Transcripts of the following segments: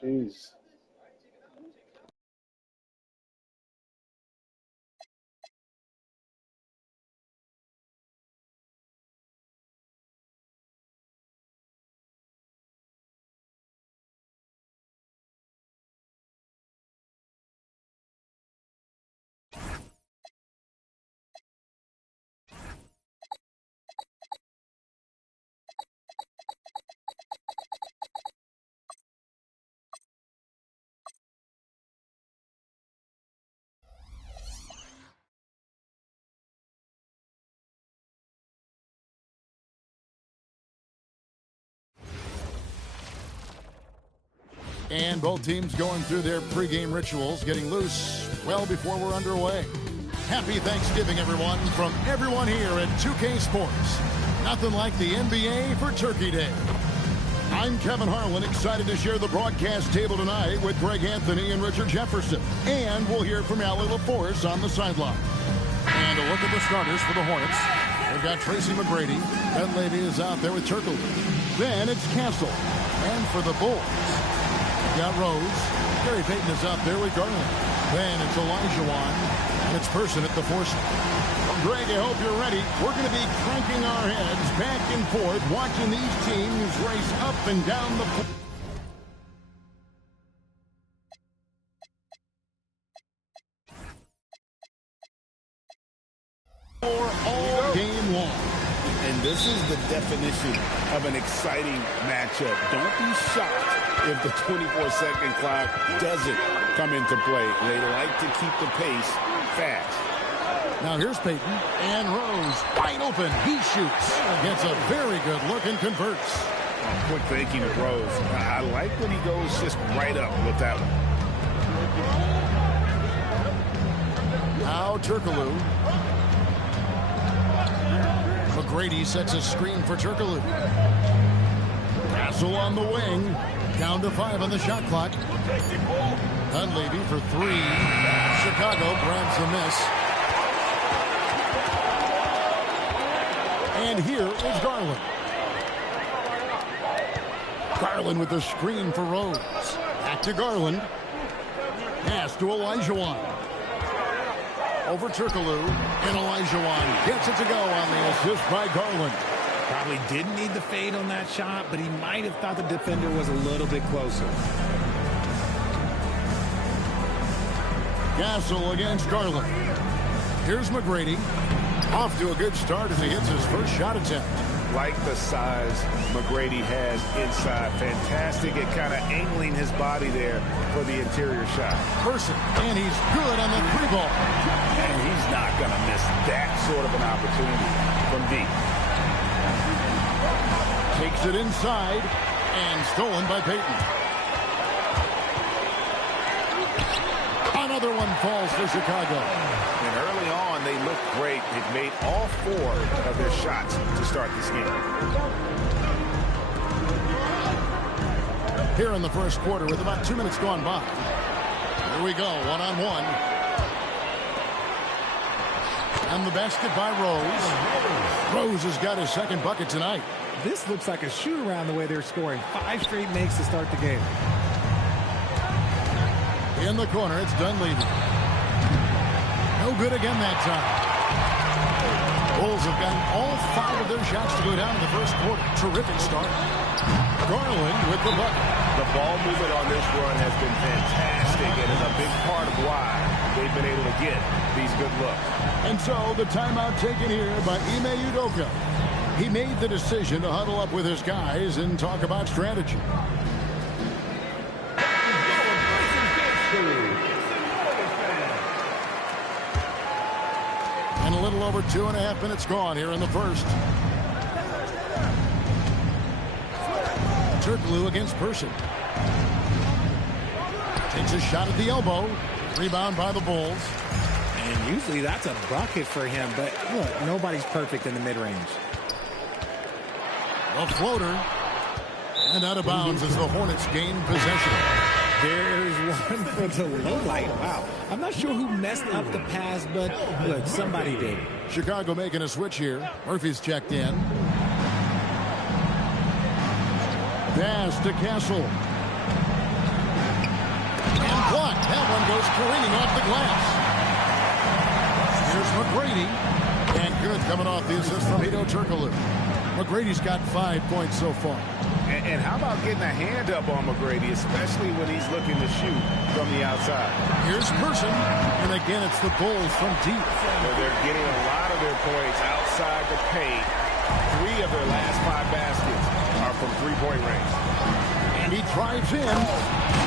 Jeez. And both teams going through their pregame rituals, getting loose well before we're underway. Happy Thanksgiving, everyone, from everyone here at 2K Sports. Nothing like the NBA for Turkey Day. I'm Kevin Harlan, excited to share the broadcast table tonight with Greg Anthony and Richard Jefferson. And we'll hear from Allie LaForce on the sideline. And a look at the starters for the Hornets. They've got Tracy McGrady. Dunleavy is out there with Turkle. Then it's Castle. And for the Bulls, we've got Rose. Gary Payton is out there with Garland. Then it's Olajuwon. And it's Person at the force. Greg, I hope you're ready. We're going to be cranking our heads back and forth, watching these teams race up and down the floor. All game long. And this is the definition of an exciting matchup. Don't be shocked if the 24-second clock doesn't come into play. They like to keep the pace fast. Now here's Payton and Rose wide open. He shoots. Gets a very good look and converts. Quick thinking of Rose. I like when he goes just right up with that one. Now Turkoglu. McGrady sets a screen for Turkoglu. Castle on the wing. Down to 5 on the shot clock. Dunleavy for 3. Chicago grabs the miss. And here is Garland. Garland with the screen for Rose. Back to Garland. Pass to Olajuwon. Over Turkoglu. And Olajuwon gets it to go on the assist by Garland. Probably didn't need the fade on that shot, but he might have thought the defender was a little bit closer. Castle against Garland. Here's McGrady. Off to a good start as he hits his first shot attempt. Like the size McGrady has inside. Fantastic at kind of angling his body there for the interior shot. Person, and he's good on the 3-ball. And he's not going to miss that sort of an opportunity from deep. Takes it inside and stolen by Payton. Another one falls for Chicago. And early on, they looked great. They've made all 4 of their shots to start this game. Here in the first quarter with about 2 minutes gone by. Here we go, one-on-one. And the basket by Rose. Rose has got his second bucket tonight. This looks like a shoot-around the way they're scoring. 5 straight makes to start the game. In the corner, it's Dunleavy. No good again that time. Bulls have gotten all 5 of their shots to go down in the first quarter. Terrific start. Garland with the bucket. The ball movement on this run has been fantastic and is a big part of why they've been able to get these good looks. And so the timeout taken here by Ime Udoka. He made the decision to huddle up with his guys and talk about strategy. And a little over 2.5 minutes gone here in the first. Turkoglu against Person. Takes a shot at the elbow. Rebound by the Bulls. And usually that's a bucket for him, but look, nobody's perfect in the mid-range. A floater. And out of bounds as the Hornets gain possession. There's one for the low light. Wow. I'm not sure who messed up the pass, but look, somebody did. Chicago making a switch here. Murphy's checked in. Pass to Castle. And blocked. That one goes careening off the glass. Here's McGrady. And good coming off the assist from Hedo Turkoglu. McGrady's got 5 points so far. And how about getting a hand up on McGrady, especially when he's looking to shoot from the outside? Here's Person. And again, it's the Bulls from deep. They're getting a lot of their points outside the paint. 3 of their last 5 baskets are from three-point range. And he drives in.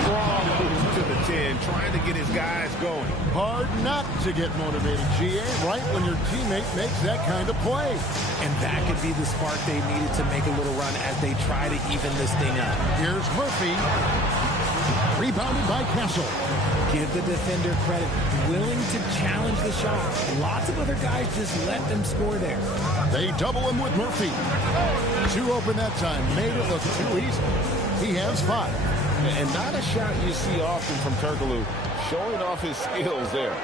Strong move to the 10, trying to get his guys going. Hard not to get motivated, GA, right when your teammate makes that kind of play. And that could be the spark they needed to make a little run as they try to even this thing up. Here's Murphy. Rebounded by Castle. Give the defender credit. Willing to challenge the shot. Lots of other guys just let them score there. They double him with Murphy. 2 open that time. Made it look too easy. He has 5. And not a shot you see often from Turkoglu, showing off his skills there.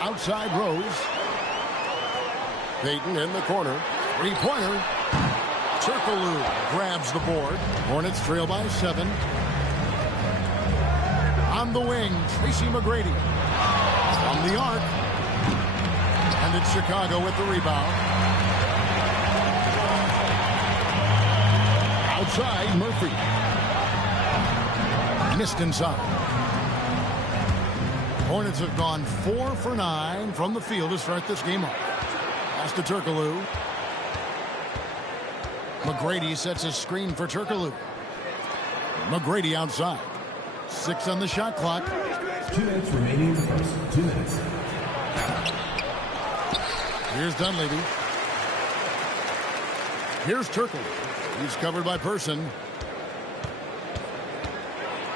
Outside Rose. Payton in the corner. 3-pointer. Turkoglu grabs the board. Hornets trail by 7. On the wing, Tracy McGrady. From the arc. And it's Chicago with the rebound. Outside, Murphy. Missed inside. Hornets have gone 4 for 9 from the field to start this game off. Pass to Turkoglu. McGrady sets a screen for Turkoglu. McGrady outside. 6 on the shot clock. 2 minutes remaining in the first. 2 minutes. Here's Dunleavy. Here's Turkoglu. He's covered by Person.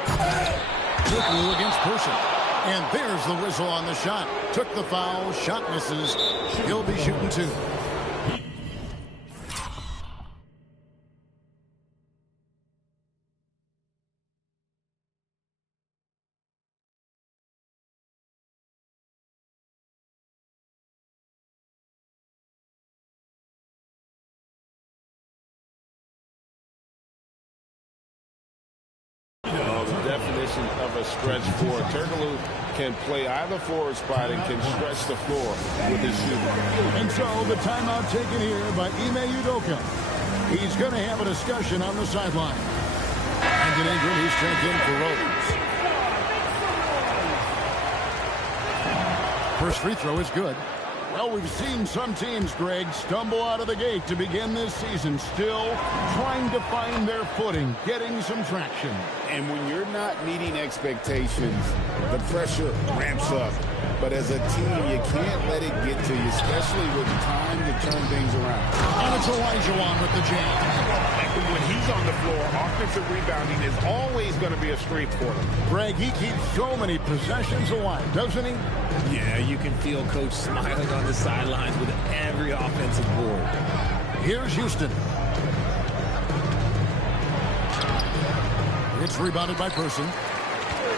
Turkoglu against Person. And there's the whistle on the shot. Took the foul. Shot misses. He'll be shooting 2. Of a stretch forward. Turkoglu can play either forward spot and can stretch the floor with his shooting. And so the timeout taken here by Ime Udoka. He's going to have a discussion on the sideline. Brandon Ingram, he's checked in for Rose. First free throw is good. Well, we've seen some teams, Greg, stumble out of the gate to begin this season, still trying to find their footing, getting some traction. And when you're not meeting expectations, the pressure ramps up. But as a team, you can't let it get to you, especially with time to turn things around. And it's Olajuwon with the jam. When he's on the floor, offensive rebounding is always going to be a strength for him. Greg, he keeps so many possessions alive, doesn't he? Yeah, you can feel Coach smiling on the sidelines with every offensive board. Here's Houston. It's rebounded by Person.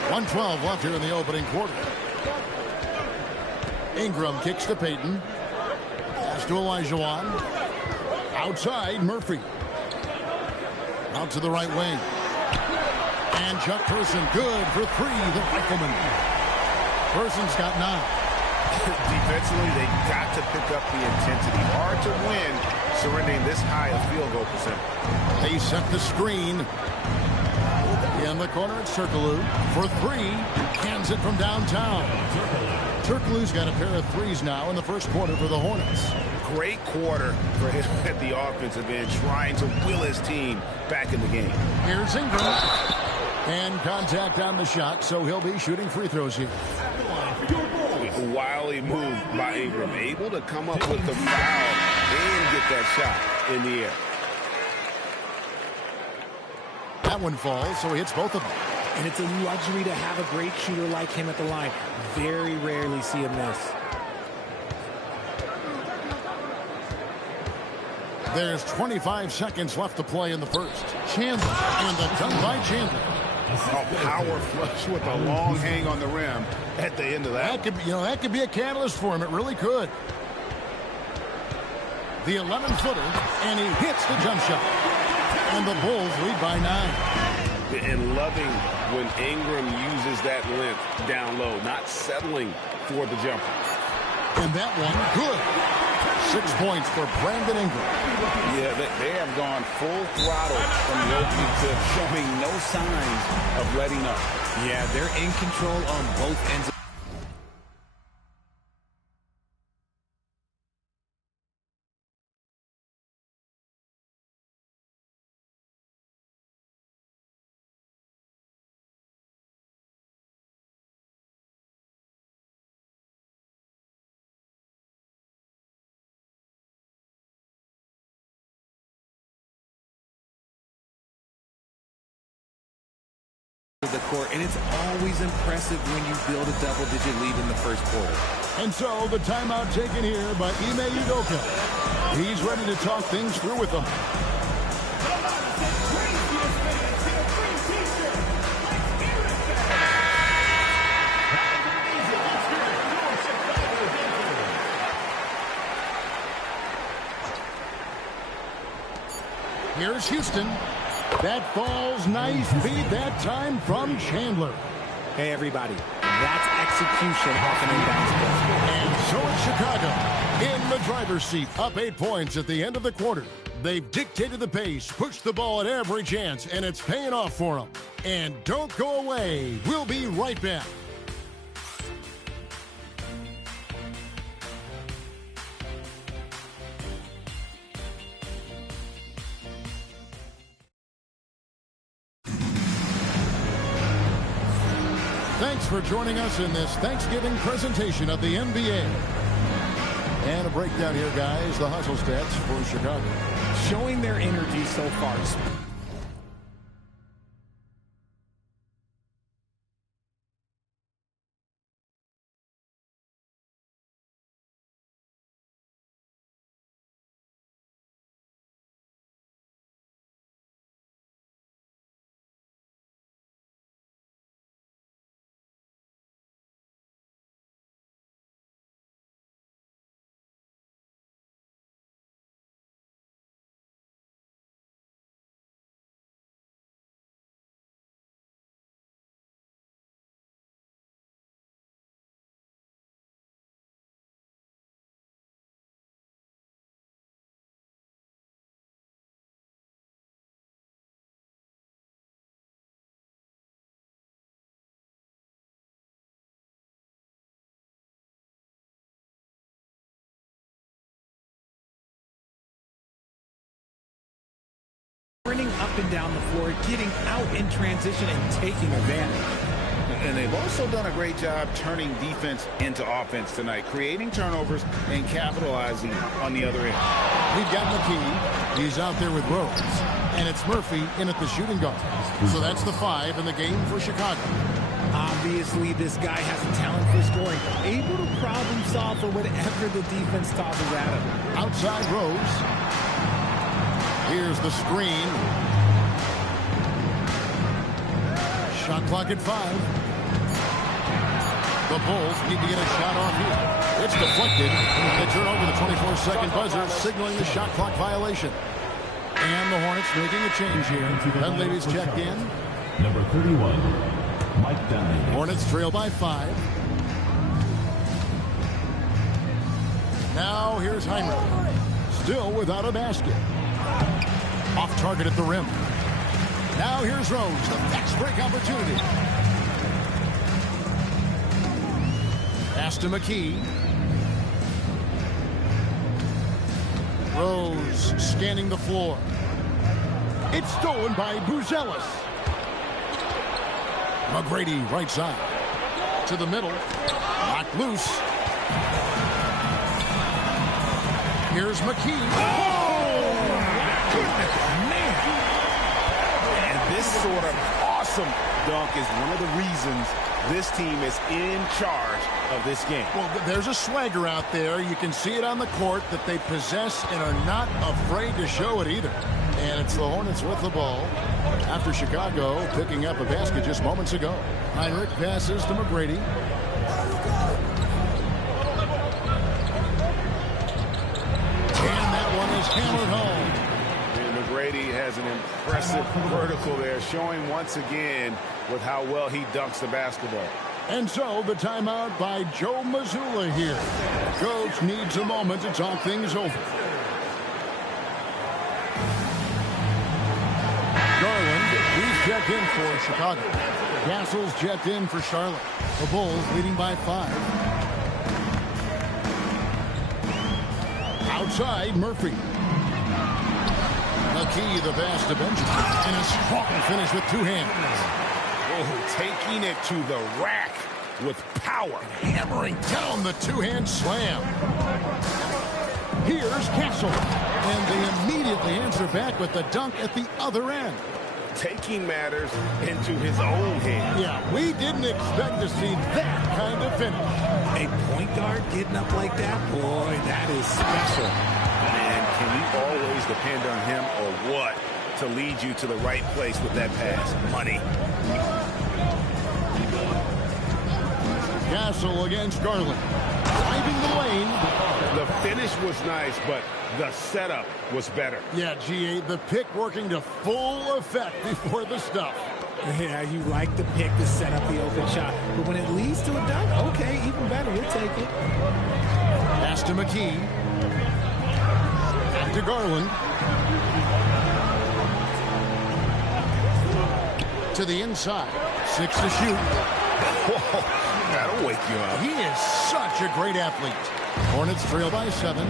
1:12 left here in the opening quarter. Ingram kicks to Payton. Pass to Olajuwon. Outside, Murphy. Out to the right wing. And Chuck Person, good for 3, the rifleman. Person's got 9. Defensively, they got to pick up the intensity. Hard to win surrendering this high a field goal percentage. They set the screen. In the corner, it's Turkoglu for 3. Hands it from downtown. Turkoglu's got a pair of 3s now in the first quarter for the Hornets. Great quarter for him at the offensive end, trying to will his team back in the game. Here's Ingram. And contact on the shot, so he'll be shooting free throws here. A wily move by Ingram, able to come up with the foul and get that shot in the air. That one falls, so he hits both of them. And it's a luxury to have a great shooter like him at the line. Very rarely see him miss. There's 25 seconds left to play in the first. Chandler, and the dunk by Chandler. A power flush with a long hang on the rim at the end of that. That could be a catalyst for him. It really could. The 11-footer, and he hits the jump shot. And the Bulls lead by 9. And loving when Ingram uses that length down low, not settling for the jumper. And that one, good. 6 points for Brandon Ingram. Yeah, they have gone full throttle from the opening tip, showing no signs of letting up. Yeah, they're in control on both ends. The court, and it's always impressive when you build a double-digit lead in the first quarter. And so the timeout taken here by Ime Udoka. He's ready to talk things through with them. Here's Houston. That falls nice feed that time from Chandler. Hey, everybody. That's execution off an inbounds play. And so it's Chicago in the driver's seat, up 8 points at the end of the quarter. They've dictated the pace, pushed the ball at every chance, and it's paying off for them. And don't go away. We'll be right back. Thanks for joining us in this Thanksgiving presentation of the NBA. And a breakdown here, guys. The hustle stats for Chicago. Showing their energy so far. Sprinting up and down the floor, getting out in transition and taking advantage. And they've also done a great job turning defense into offense tonight, creating turnovers and capitalizing on the other end. We've got McKee. He's out there with Rose. And it's Murphy in at the shooting guard. So that's the 5 in the game for Chicago. Obviously, this guy has a talent for scoring, able to problem solve for whatever the defense tosses at him. Outside Rose. Here's the screen. Shot clock at 5. The Bulls need to get a shot off here. It's deflected. They turn over the 24-second buzzer, signaling the shot clock violation. And the Hornets making a change here. Dunleavy's checked in. Number 31, Mike Dunleavy. Hornets trail by 5. Now here's Heinrich. Still without a basket. Off target at the rim. Now here's Rose, the fast break opportunity. Pass to McKee. Rose scanning the floor. It's stolen by Buzelis. McGrady right side. To the middle. Knocked loose. Here's McKee. Oh, my goodness, man. And this sort of awesome dunk is one of the reasons this team is in charge of this game. Well, there's a swagger out there. You can see it on the court that they possess and are not afraid to show it either. And it's the Hornets with the ball after Chicago picking up a basket just moments ago. Heinrich passes to McGrady. And that one is hammered home. And McGrady has an impressive vertical there, showing once again with how well he dunks the basketball. And so the timeout by Joe Mazzulla here. Coach needs a moment to talk things over. Garland, he's checked in for Chicago. Castle's checked in for Charlotte. The Bulls leading by 5. Outside, Murphy. McKee, the pass to Benjamin. And a strong finish with 2 hands. Oh, taking it to the rack with power. Hammering down the 2-hand slam. Here's Castle. And they immediately answer back with the dunk at the other end. Taking matters into his own hands. Yeah, we didn't expect to see that kind of finish. A point guard getting up like that, boy, that is special. And can you always depend on him or what to lead you to the right place with that pass? Money. Castle against Garland. Driving the lane. The finish was nice, but the setup was better. Yeah, G8, the pick working to full effect before the stuff. Yeah, you like the pick to set up the open shot. But when it leads to a dunk, okay, even better, you'll take it. Pass to McKee. Back to Garland. To the inside. 6 to shoot. Whoa, that'll wake you up. He is such a great athlete. Hornets trail by 7.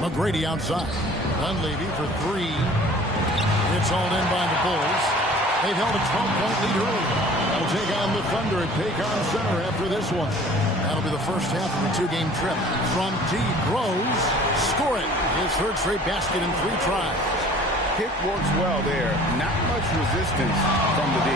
McGrady outside. Dunleavy for 3. It's hauled in by the Bulls. They've held a 12-point lead early. They'll take on the Thunder at Paycom Center after this one. That'll be the first half of the 2-game trip. From deep, Rose scoring his 3rd straight basket in 3 tries. Pick works well there. Not much resistance from the D.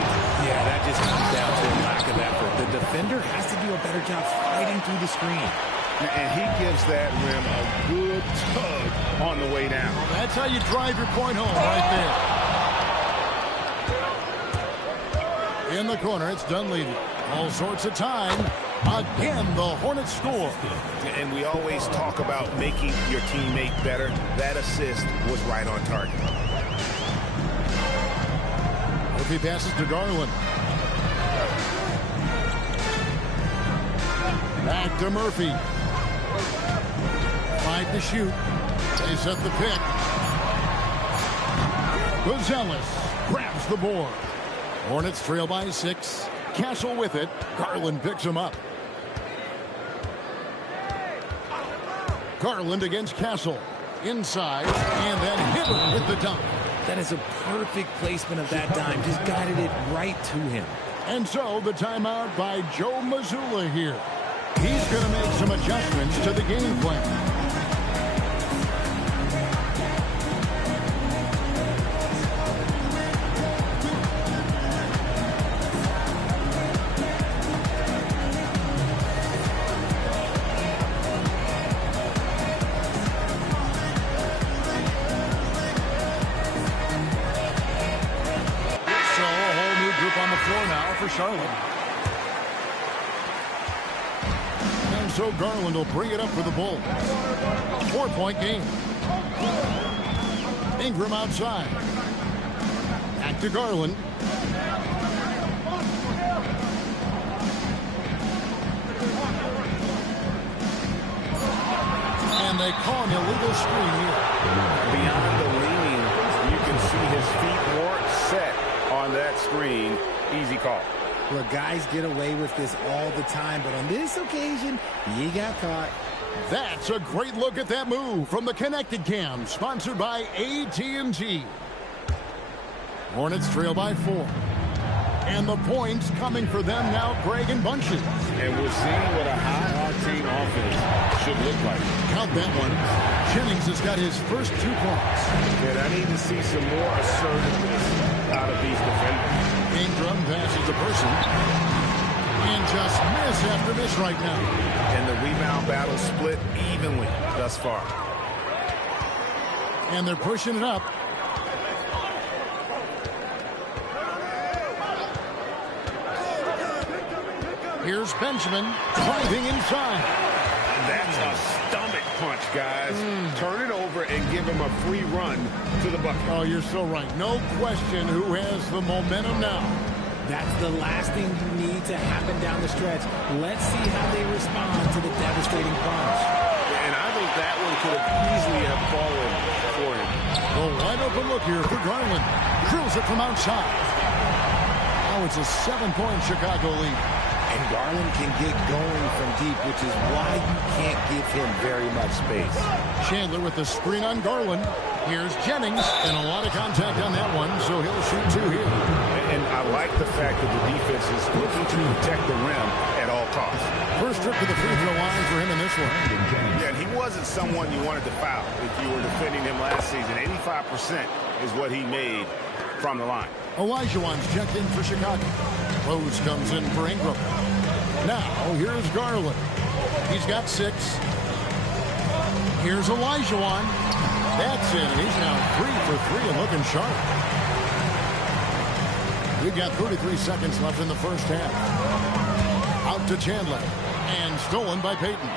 Yeah, that just comes down to a lack of effort. The defender has to do a better job fighting through the screen. And he gives that rim a good tug on the way down. That's how you drive your point home right there. In the corner, it's Dunleavy. All sorts of time. Again, the Hornets score. And we always talk about making your teammate better. That assist was right on target. Murphy passes to Garland. Back to Murphy. 5 to shoot. They set the pick. Gonzalez grabs the board. Hornets trail by 6. Castle with it. Garland picks him up. Garland against Castle. Inside. And then hit him with the dunk. That is a perfect placement of that dime. Just guided it right to him. And so the timeout by Joe Mazzulla here. He's going to make some adjustments to the game plan. Charlotte. And so Garland will bring it up for the Bulls. 4-point game. Ingram outside. Back to Garland. And they call an illegal screen here. Beyond the leaning, you can see his feet weren't set on that screen. Easy call. Look, guys get away with this all the time, but on this occasion, he got caught. That's a great look at that move from the Connected Cam, sponsored by AT&T. Hornets trail by 4. And the points coming for them now, Greg and bunches. And we're seeing what a high-octane offense should look like. Count that one. Jennings has got his first 2 points. And I need to see some more assertiveness out of these defenders. Ingram passes to Person. And just miss after miss right now. And the rebound battle split evenly thus far. And they're pushing it up. Here's Benjamin driving inside. That's a stomach punch, guys. Turn it over and give him a free run to the bucket. Oh, you're so right. No question who has the momentum now. That's the last thing you need to happen down the stretch. Let's see how they respond to the devastating punch. And I think that one could have easily have fallen for him. A wide open look here for Garland. Drills it from outside. Now it's a 7-point Chicago lead. And Garland can get going from deep, which is why you can't give him very much space. Chandler with the screen on Garland. Here's Jennings, and a lot of contact on that one, so he'll shoot 2 here. And I like the fact that the defense is looking to protect the rim at all costs. First trip to the free throw line for him in this one. Yeah, and he wasn't someone you wanted to foul if you were defending him last season. 85% is what he made from the line. Olajuwon's checked in for Chicago. Rose comes in for Ingram. Now, here's Garland. He's got 6. Here's Olajuwon. That's it. He's now 3 for 3 and looking sharp. We've got 33 seconds left in the first half. Out to Chandler. And stolen by Payton.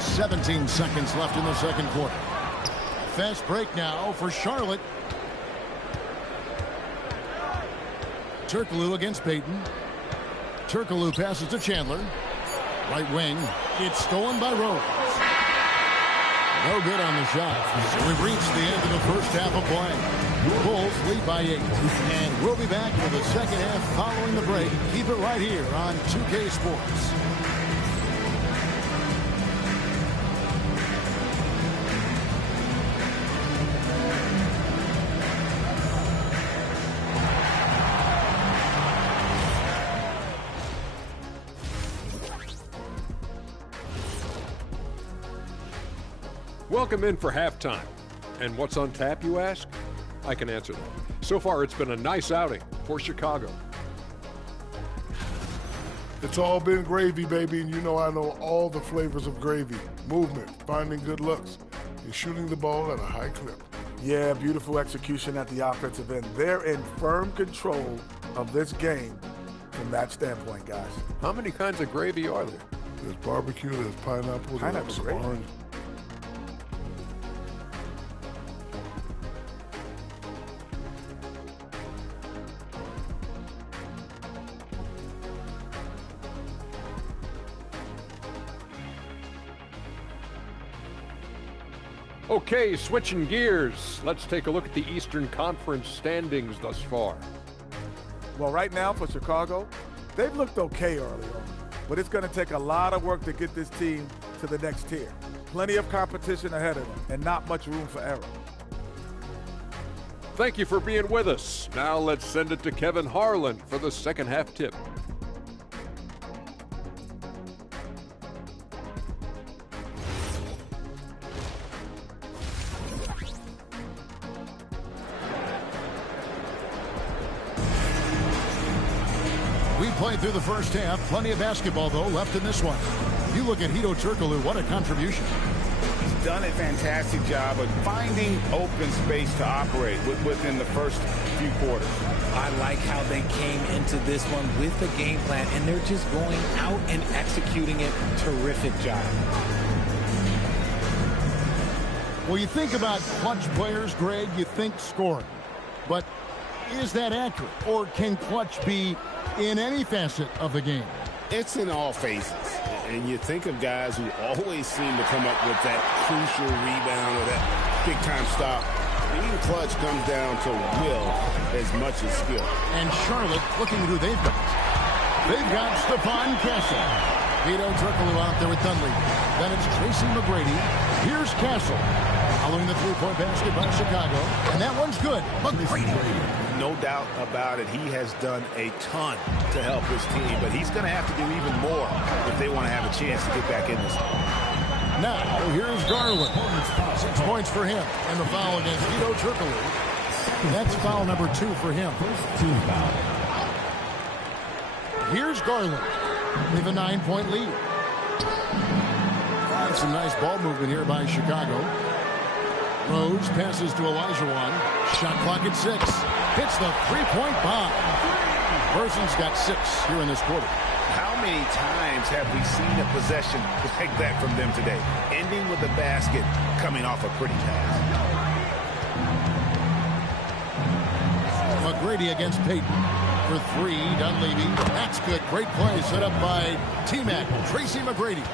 .17 seconds left in the second quarter. Fast break now for Charlotte. Turkoglu against Payton. Turkoglu passes to Chandler. Right wing. It's stolen by Rose. No good on the shot. We've reached the end of the first half of play. Bulls lead by 8. And we'll be back with the second half following the break. Keep it right here on 2K Sports. Welcome in for halftime. And what's on tap, you ask? I can answer that. So far, it's been a nice outing for Chicago. It's all been gravy, baby, and you know I know all the flavors of gravy. Movement, finding good looks, and shooting the ball at a high clip. Yeah, beautiful execution at the offensive end. They're in firm control of this game from that standpoint, guys. How many kinds of gravy are there? There's barbecue, there's pineapple, there's some gravy. orange. Okay, switching gears. Let's take a look at the Eastern Conference standings thus far. Well, right now for Chicago, they've looked okay early on, but it's going to take a lot of work to get this team to the next tier. Plenty of competition ahead of them and not much room for error. Thank you for being with us. Now let's send it to Kevin Harlan for the second half tip. Played through the first half. Plenty of basketball, though, left in this one. You look at Hedo Turkoglu, what a contribution. He's done a fantastic job of finding open space to operate within the first few quarters. I like how they came into this one with the game plan, and they're just going out and executing it. Terrific job. Well, you think about clutch players, Greg, you think scoring. But is that accurate? Or can clutch be in any facet of the game? It's in all phases. And you think of guys who always seem to come up with that crucial rebound or that big-time stop. Being clutch comes down to will as much as skill. And Charlotte looking at who they've got. They've got Stephon Castle. Hedo Turkoglu out there with Dunleavy. Then it's Tracy McGrady. Here's Castle. Following the three-point basket by Chicago. And that one's good. McGrady. No doubt about it. He has done a ton to help his team, but he's going to have to do even more if they want to have a chance to get back in this. Now, here's Garland. 6 points for him. And the foul against Vito Turkoglu. That's foul number 2 for him. Team foul. Here's Garland with a 9-point lead. Some nice ball movement here by Chicago. Rose passes to Olajuwon. Shot clock at 6. Hits the 3-point bomb. Person's got 6 here in this quarter. How many times have we seen a possession like that from them today? Ending with a basket, coming off a pretty pass. McGrady against Payton. For 3, Dunleavy. That's good. Great play set up by TMac. Tracy McGrady.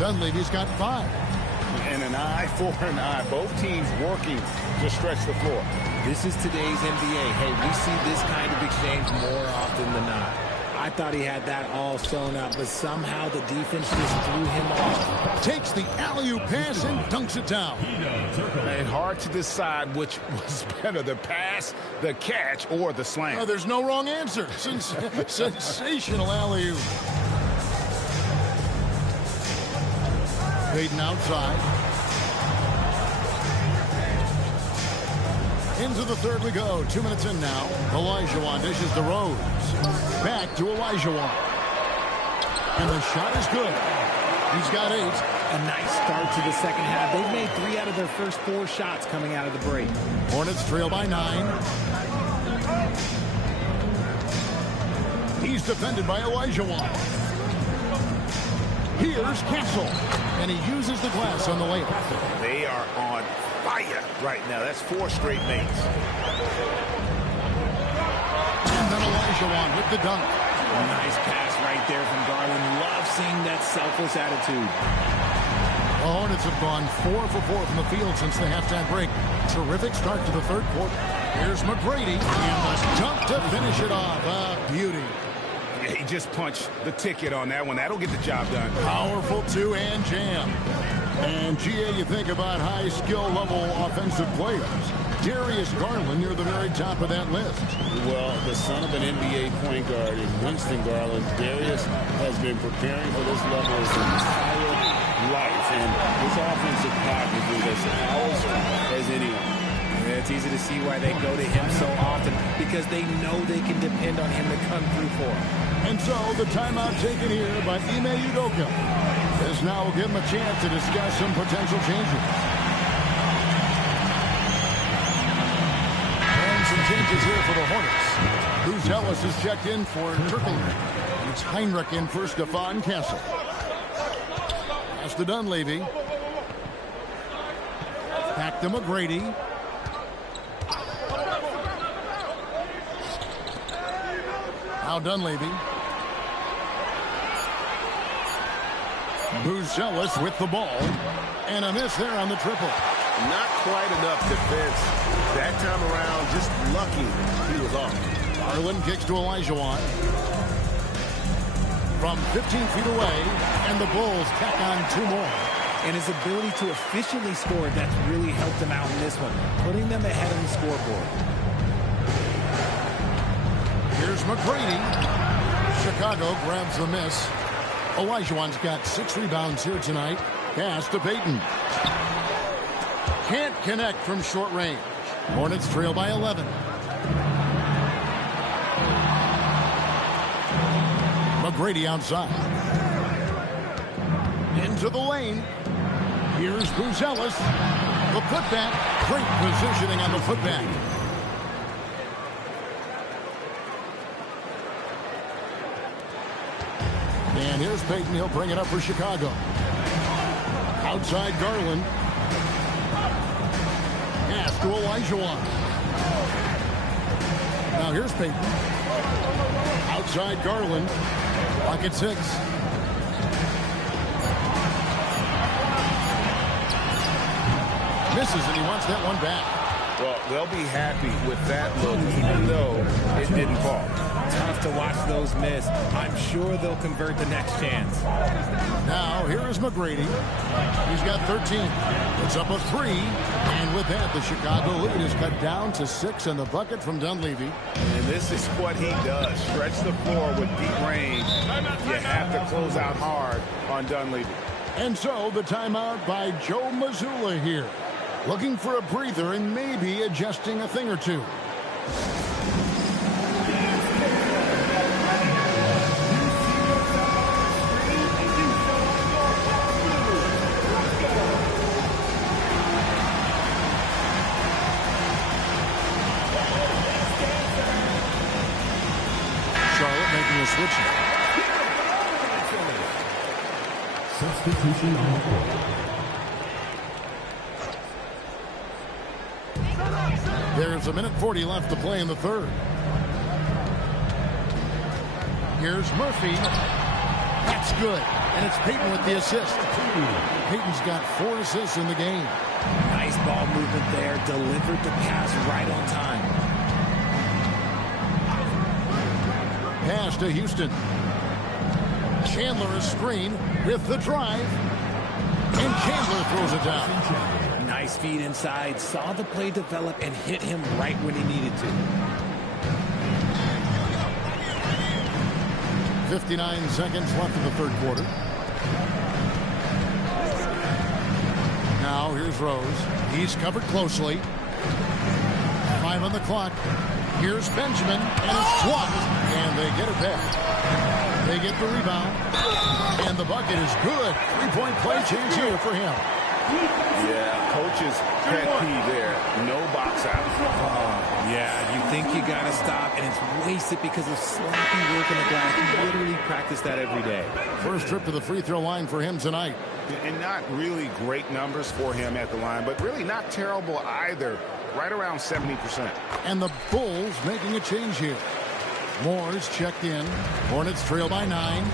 Dunleavy's got 5. And an eye for an eye. Both teams working to stretch the floor. This is today's NBA. Hey, we see this kind of exchange more often than not. I thought he had that all sewn up, but somehow the defense just threw him off. Takes the alley-oop pass and dunks it down. And hard to decide which was better, the pass, the catch, or the slam. Oh, there's no wrong answer. Sensational alley-oop. Payton outside. Into the third we go. 2 minutes in now. Olajuwon dishes to Rose. Back to Olajuwon. And the shot is good. He's got 8. A nice start to the second half. They've made 3 out of their first 4 shots coming out of the break. Hornets trail by 9. He's defended by Olajuwon. Here's Castle. And he uses the glass on the layup. They are on fire right now. That's 4 straight mates. And then Olajuwon with the dunk. A nice pass right there from Garland. Love seeing that selfless attitude. The Hornets have gone 4 for 4 from the field since the halftime break. Terrific start to the third quarter. Here's McGrady. And the dunk to finish it off. A beauty. He just punched the ticket on that one. That'll get the job done. Powerful 2-hand jam. And, GA, you think about high skill level offensive players. Darius Garland near the very top of that list. Well, the son of an NBA point guard in Winston Garland, Darius has been preparing for this level his entire life. And his offensive package is as powerful as anyone. Yeah, it's easy to see why they go to him so often, because they know they can depend on him to come through for them. And so the timeout taken here by Ime Udoka as now will give him a chance to discuss some potential changes. And some changes here for the Hornets. Who's Ellis is checked in for Turkoglu. It's Heinrich in for Stefan Castle. Pass to Dunleavy. Back to McGrady. Now Dunleavy. Buzelis with the ball. And a miss there on the triple. Not quite enough defense. That time around, just lucky he was off. Garland kicks to Olajuwon. From 15 feet away. And the Bulls tack on 2 more. And his ability to efficiently score, that's really helped them out in this one, putting them ahead on the scoreboard. Here's McGrady. Chicago grabs the miss. Olajuwon's got 6 rebounds here tonight. Pass to Payton. Can't connect from short range. Hornets trail by 11. McGrady outside. Into the lane. Here's Buzelis. The putback. Great positioning on the putback. And here's Payton. He'll bring it up for Chicago. Outside Garland. Pass to Olajuwon. Now here's Payton. Outside Garland. Pocket 6. Misses, and he wants that one back. Well, they'll be happy with that look, even though it didn't fall. Tough to watch those miss. I'm sure they'll convert the next chance. Now, here is McGrady. He's got 13. It's up a 3. And with that, the Chicago lead is cut down to 6 in the bucket from Dunleavy. And this is what he does. Stretch the floor with deep range. You have to close out hard on Dunleavy. And so the timeout by Joe Mazzulla here. Looking for a breather and maybe adjusting a thing or two. Charlotte making a switch. Substitution on the court. There's a minute 40 left to play in the third. Here's Murphy. That's good. And it's Payton with the assist. Payton's got 4 assists in the game. Nice ball movement there. Delivered the pass right on time. Pass to Houston. Chandler a screen with the drive. And Chandler throws it down. Nice feed inside. Saw the play develop and hit him right when he needed to. 59 seconds left in the third quarter. Now here's Rose. He's covered closely. 5 on the clock. Here's Benjamin, and it's blocked. And they get it back. They get the rebound. And the bucket is good. 3-point play change here for him. Yeah, coach's pet peeve there. No box out. Yeah, you think you got to stop, and it's wasted because of sloppy work on the glass. You literally practice that every day. First trip to the free throw line for him tonight. And not really great numbers for him at the line, but really not terrible either. Right around 70%. And the Bulls making a change here. Moore's checked in. Hornets trail by 9.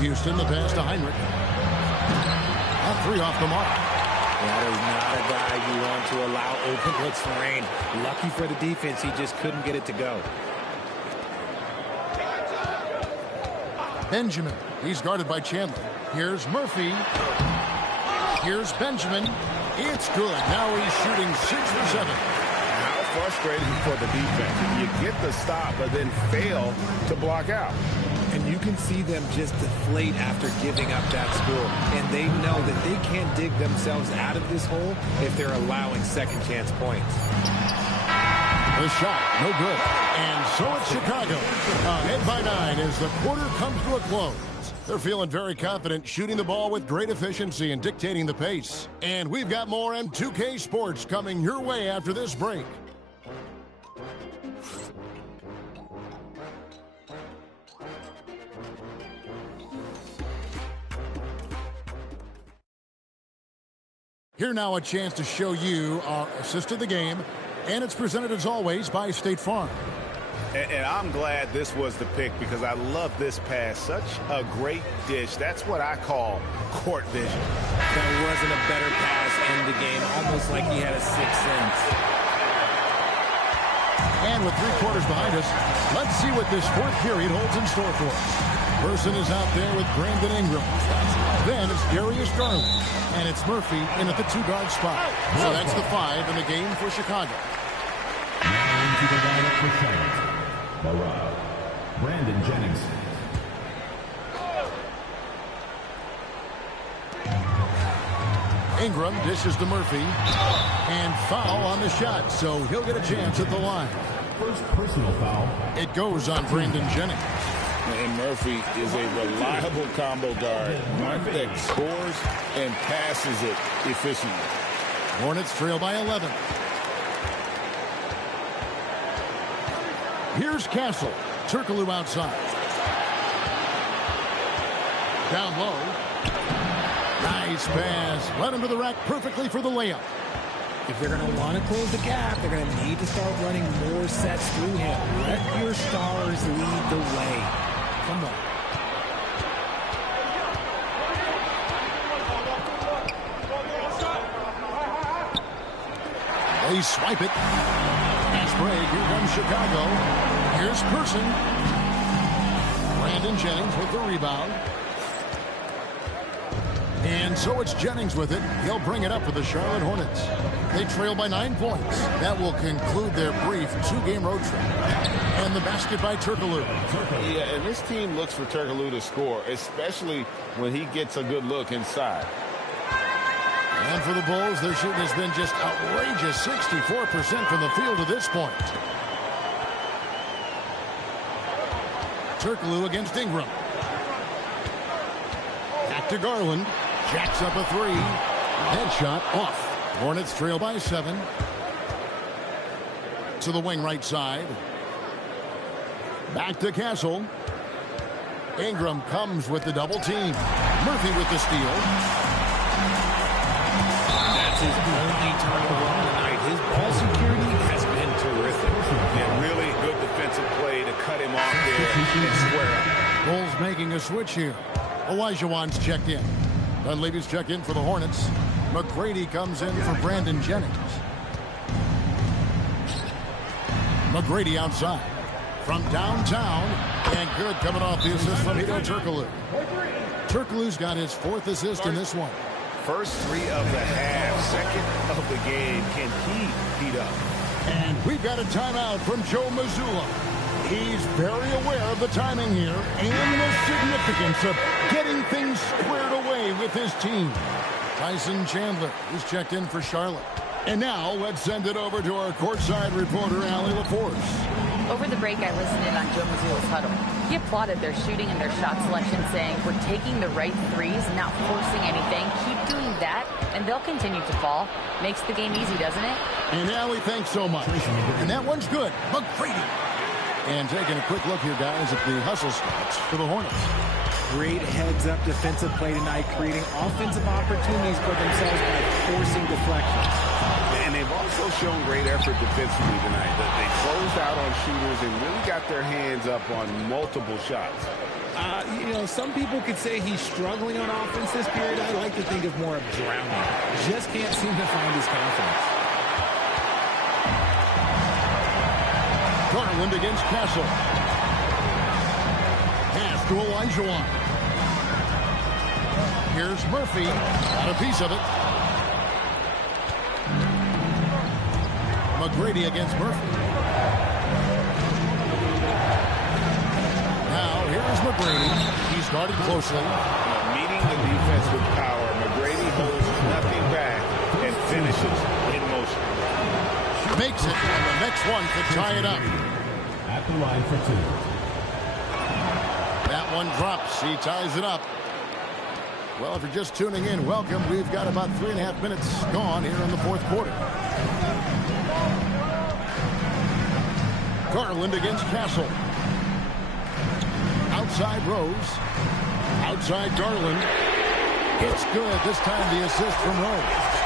Houston, the pass to Heinrich. A 3 off the mark. That is not a guy you want to allow open looks for rain. Lucky for the defense, he just couldn't get it to go. Benjamin, he's guarded by Chandler. Here's Murphy. Here's Benjamin. It's good. Now he's shooting 6 for 7. How frustrating for the defense. You get the stop, but then fail to block out. And you can see them just deflate after giving up that score. And they know that they can't dig themselves out of this hole if they're allowing second chance points. The shot, no good. And so it's Chicago. Ahead by 9 as the quarter comes to a close. They're feeling very confident, shooting the ball with great efficiency and dictating the pace. And we've got more M2K Sports coming your way after this break. Here now a chance to show you our assist of the game, and it's presented as always by State Farm. And I'm glad this was the pick because I love this pass. Such a great dish. That's what I call court vision. There wasn't a better pass in the game, almost like he had a 6th sense. And with 3 quarters behind us, let's see what this fourth period holds in store for us. Person is out there with Brandon Ingram. Then it's Darius Garland. And it's Murphy in at the 2-guard spot. So that's the 5 in the game for Chicago. Now into the lineup for Charlotte. Brandon Jennings. Ingram dishes to Murphy. And foul on the shot, so he'll get a chance at the line. First personal foul. It goes on Brandon Jennings. And Murphy is a reliable combo guard. One that scores and passes it efficiently. Hornets trail by 11. Here's Castle. Turkoglu outside. Down low. Nice pass. Led him to the rack perfectly for the layup. If they're going to want to close the gap, they're going to need to start running more sets through him. Let your stars lead the way. Come on. They swipe it. Fast break. Here comes Chicago. Here's Person. Brandon Jennings with the rebound. And And so it's Jennings with it. He'll bring it up for the Charlotte Hornets. They trail by 9 points. That will conclude their brief 2-game road trip. And the basket by Turkoglu. Yeah, and this team looks for Turkoglu to score, especially when he gets a good look inside. And for the Bulls, their shooting has been just outrageous, 64% from the field to this point. Turkoglu against Ingram. Back to Garland. Jacks up a 3. Headshot off. Hornets trail by 7. To the wing right side. Back to Castle. Ingram comes with the double team. Murphy with the steal. That's his only turnover on the night. His ball security has been terrific. And really good defensive play to cut him off there and square up. Bulls making a switch here. Olajuwon's checked in. Dunleavy's checked in for the Hornets. McGrady comes in for Brandon Jennings. McGrady outside. From downtown. And good coming off the assist from Hedo Turkoglu. Turkoglu's got his 4th assist in this one. First 3 of the half, 2nd of the game. Can he heat up? And we've got a timeout from Joe Mazzulla. He's very aware of the timing here and the significance of getting things squared away with his team. Tyson Chandler is checked in for Charlotte. And now let's send it over to our courtside reporter, Allie LaForce. Over the break, I listened in on Joe Mazzulla's huddle. He applauded their shooting and their shot selection, saying, "We're taking the right threes, not forcing anything. Keep doing that, and they'll continue to fall." Makes the game easy, doesn't it? And Allie, thanks so much. And that one's good. McGrady. And taking a quick look here, guys, at the hustle stats for the Hornets. Great heads-up defensive play tonight, creating offensive opportunities for themselves by forcing deflections. And they've also shown great effort defensively tonight. They closed out on shooters and really got their hands up on multiple shots. You know, some people could say he's struggling on offense this period. I like to think of more of drowning. Just can't seem to find his confidence. Garland against Castle. Pass to Olajuwon. Here's Murphy. Got a piece of it. McGrady against Murphy. Now, here's McGrady. He's guarded closely. Meeting the defense with power, McGrady holds nothing back and finishes in motion. Makes it, and the next one could tie it up. At the line for 2. That one drops. He ties it up. Well, if you're just tuning in, welcome. We've got about 3.5 minutes gone here in the 4th quarter. Garland against Castle. Outside Rose. Outside Garland. It's good. This time the assist from Rose.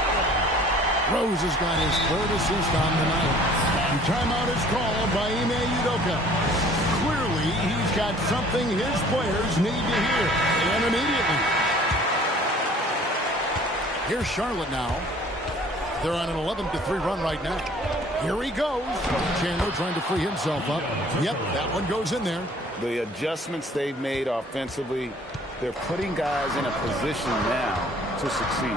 Rose has got his 3rd assist on the night. And timeout is called by Ime Udoka. Clearly, he's got something his players need to hear. And immediately. Here's Charlotte now. They're on an 11-3 run right now. Here he goes. Chandler trying to free himself up. Yep, that one goes in there. The adjustments they've made offensively, they're putting guys in a position now to succeed.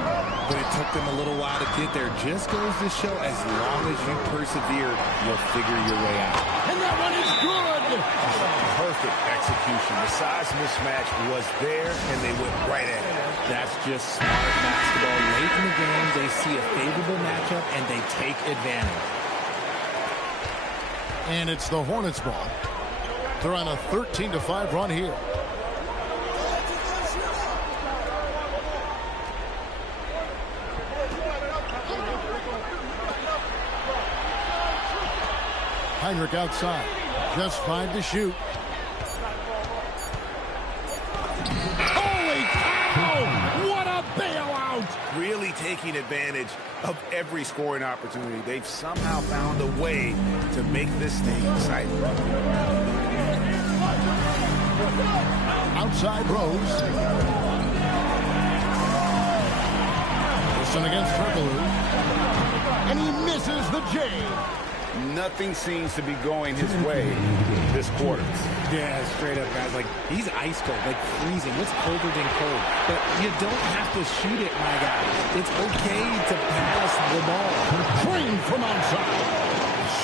But it took them a little while to get there. Just goes to show as long as you persevere, you'll figure your way out. And that one is good. Perfect execution. The size mismatch was there, and they went right at it. That's just smart basketball. Late in the game, they see a favorable matchup, and they take advantage. And it's the Hornets ball. They're on a 13-5 run here. Heinrich outside. Just 5 to shoot. Holy cow! What a bailout! Really taking advantage of every scoring opportunity. They've somehow found a way to make this thing exciting. Outside Rose. Wilson against Turkoglu. And he misses the J. Nothing seems to be going his way this quarter. Yeah, straight up, guys. Like, he's ice cold, like freezing. What's colder than cold? But you don't have to shoot it, my guy. It's okay to pass the ball. Train from outside.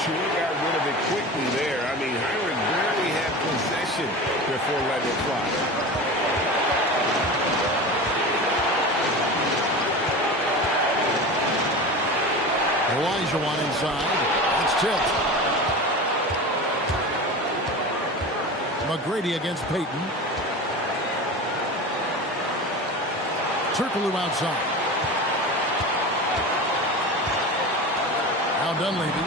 Sure got rid of it quickly there. I mean, Hiram barely had possession before letting it fly. Elijah one inside. It's tipped. McGrady against Payton. Turkoglu outside. Now Dunleavy.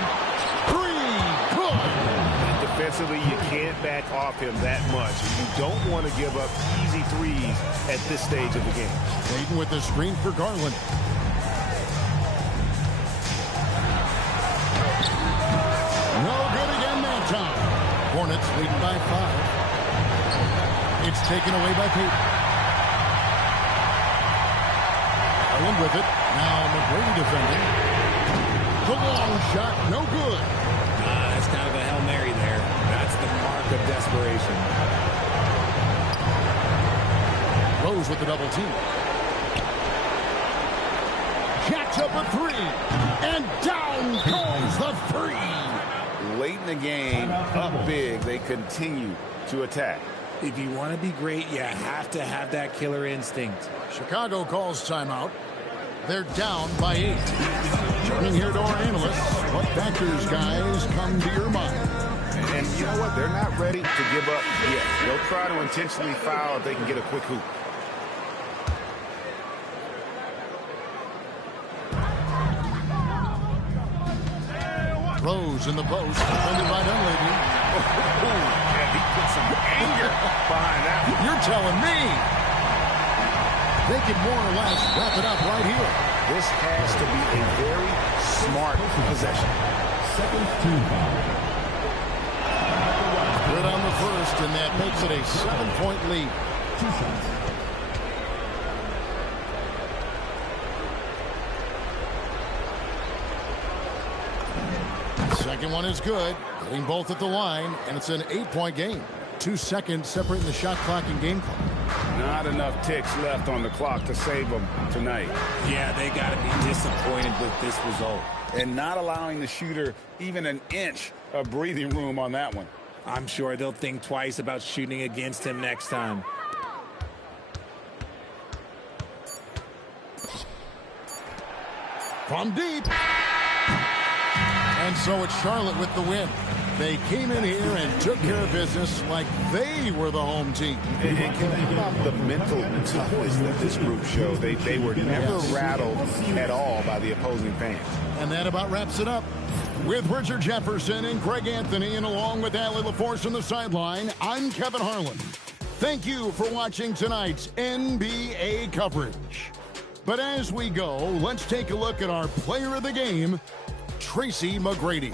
Three. Good. And defensively, you can't back off him that much. You don't want to give up easy threes at this stage of the game. Payton with the screen for Garland. No good again that time. Hornets leading by 5. It's taken away by Payton. Garland with it. Now McGrady defending. The long shot, no good. That's kind of a Hail Mary there. That's the mark of desperation. Rose with the double team. Jacks up a 3. And down goes the 3. Late in the game, up big, they continue to attack. If you want to be great, you have to have that killer instinct. Chicago calls timeout. They're down by 8. Turning here to our analysts. What factors, guys, come to your mind? And you know what? They're not ready to give up yet. They'll try to intentionally foul if they can get a quick hoop. Rose in the post, defended by Dunleavy. Yeah, he put some anger behind that one. You're telling me. They could more or less wrap it up right here. This has to be a very smart possession. Second team foul. Good on the first, and that makes it a 7-point lead. 2 shots. Second one is good. Getting both at the line, and it's an 8-point game. 2 seconds separating the shot clock and game clock. Not enough ticks left on the clock to save them tonight. Yeah, they got to be disappointed with this result. And not allowing the shooter even an inch of breathing room on that one. I'm sure they'll think twice about shooting against him next time. From deep. And so it's Charlotte with the win. They came in here and took care of business like they were the home team. And think about the mental toughness that this group showed. They were never rattled at all by the opposing fans. And that about wraps it up. With Richard Jefferson and Greg Anthony, and along with Allie LaForce on the sideline, I'm Kevin Harlan. Thank you for watching tonight's NBA coverage. But as we go, let's take a look at our player of the game, Tracy McGrady.